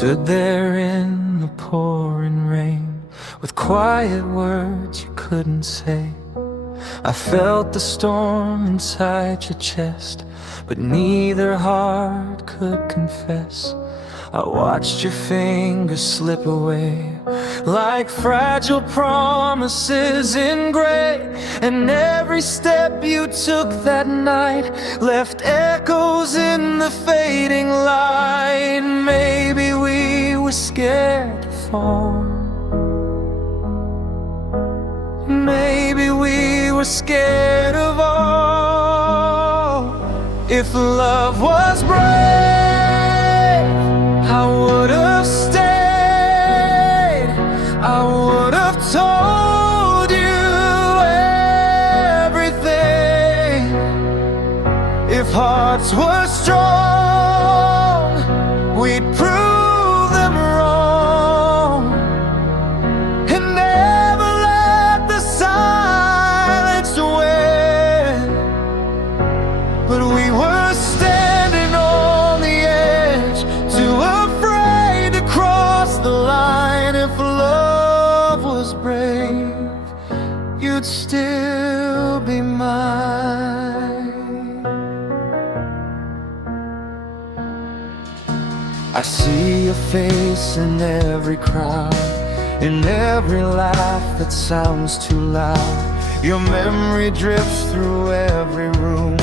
stood there in the pouring rain with quiet words you couldn't say. I felt the storm inside your chest, but neither heart could confess. I watched your fingers slip away like fragile promises in gray, and every step you took that night left echoes in the fading light. Maybe we were scared to fall. Maybe we were scared of all. If love was brave, I would have stayed. I would have told you everything. If hearts were strong, we'd prove them wrong, and never let the silence win. But we were standing on the edge, too afraid to cross the line. If love was brave, you'd still be mine. I see your face in every crowd, in every laugh that sounds too loud. Your memory drifts through every room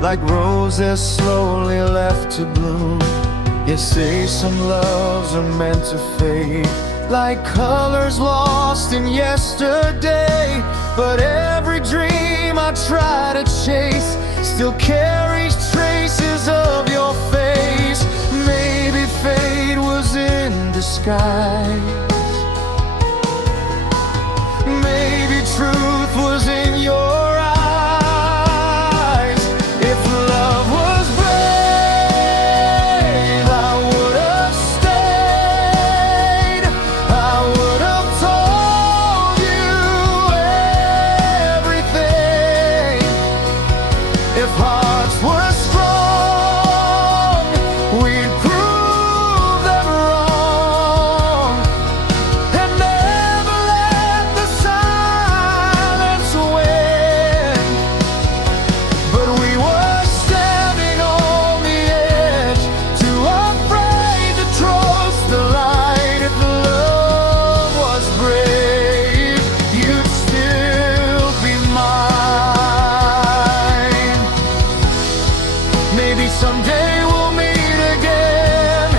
like roses slowly left to bloom. You say some loves are meant to fade, like colors lost in yesterday. But every dream I try to chase still carries traces of your face. Maybe fate was in disguise. Maybe truth was in your eyes. If love was brave, I would have stayed. I would have told you everything. If hearts were strong, we'd prove them wrong, and never let the silence win. But we were standing on the edge, too afraid to trust the light. If love was brave, you'd still be mine. Maybe someday we'll meet again,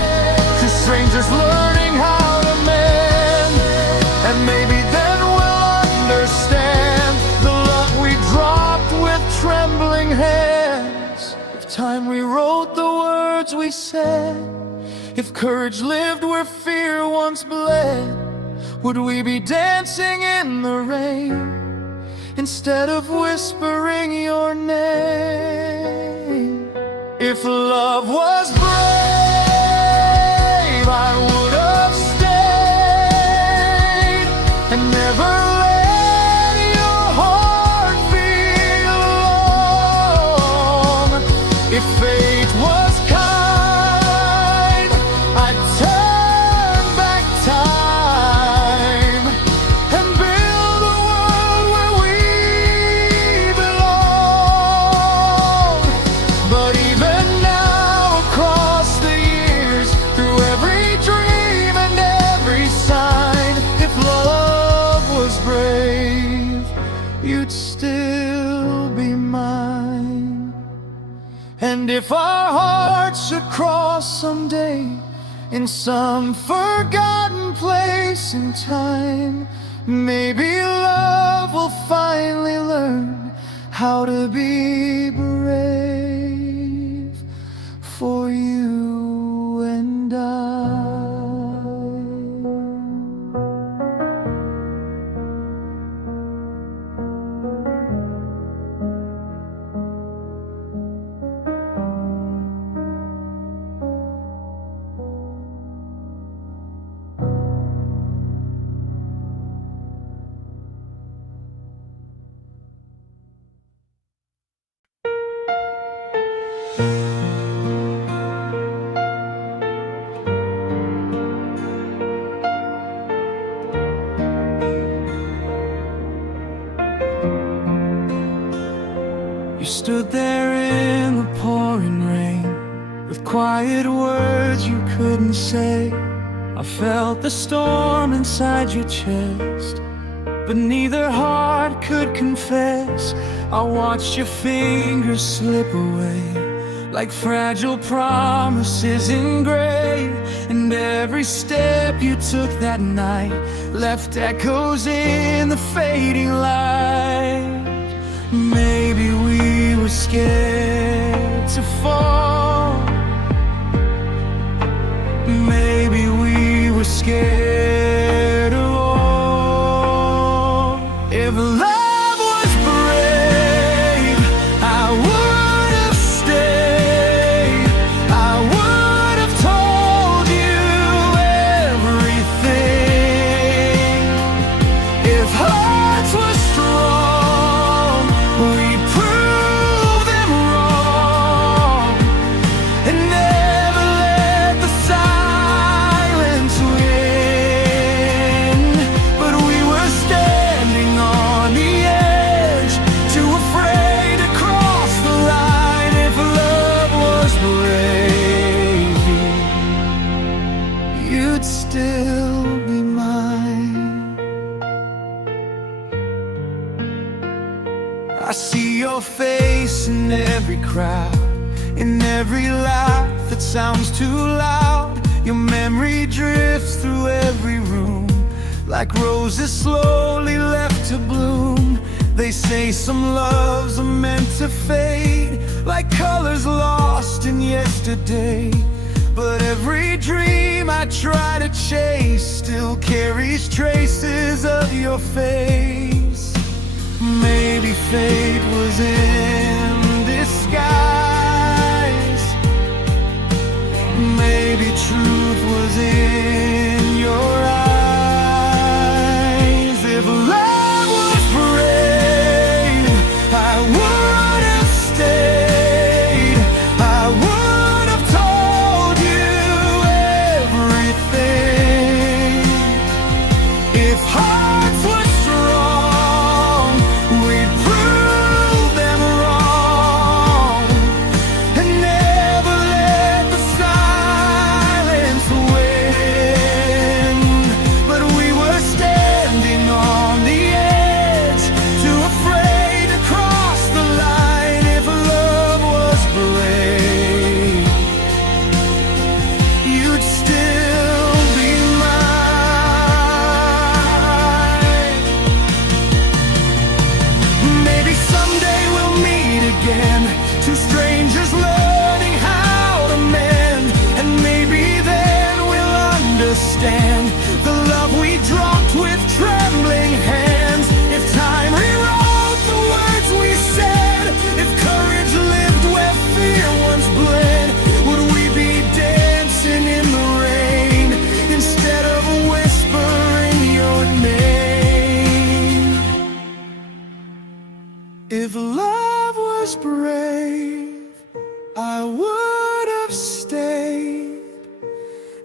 two strangers learning how to mend. And maybe then we'll understand the love we dropped with trembling hands. If time rewrote the words we said, if courage lived where fear once bled, would we be dancing in the rain instead of whispering your name? If love was brave, I would have stayed and never let your heart feel alone. If fate was kind, I'd turn back time and build a world where we belong. But even now, across the years, through every dream and every sign, if love was brave, you'd still be mine. And if our hearts should cross someday in some forgotten place in time, maybe love will finally learn how to be brave for you and I. quiet words you couldn't say. I felt the storm inside your chest, but neither heart could confess. I watched your fingers slip away like fragile promises in gray. And every step you took that night left echoes in the fading light. Maybe we were scared to fall. Maybe we were scared of all. If love was brave, I would have stayed. I would have told you everything. If hearts were strong, we'd prove them wrong, and never let the silence win. But we were standing on the edge, too afraid to cross the line. If love was brave, you'd still be mine. I see your face in every crowd, in every laugh that sounds too loud. Your memory drifts through every room, like roses slowly left to bloom. They say some loves are meant to fade, like colors lost in yesterday. But every dream I try to chase still carries traces of your face. Maybe fate was in disguise. Maybe truth was in your eyes. If love was brave, I would have stayed. I would have told you everything. If hearts were strong, we'd prove them wrong, and never let the silence win. But we were standing on the edge, too afraid to cross the line. If love was brave, you'd still be mine. Maybe someday we'll meet again, two strangers learning how to mend. And maybe then we'll understand the love we dropped with trembling hands. If time rewrote the words we said, if courage lived where fear once bled, would we be dancing in the rain instead of whispering your name? If love was brave, I would have stayed,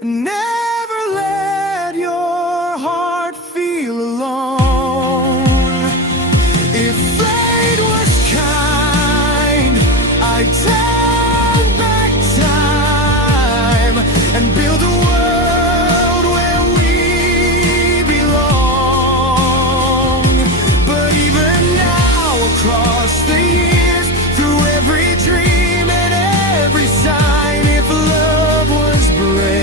and never let your heart feel alone. If fate was kind, I'd turn back time and build a world where we belong. But even now, across the years, through every dream and every sign, if love was brave,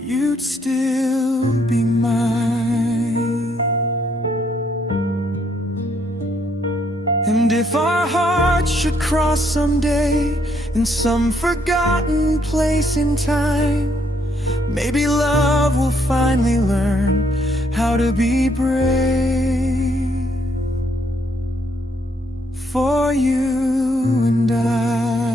you'd still be mine. And if our hearts should cross someday in some forgotten place in time, maybe love will finally learn how to be brave for you and I.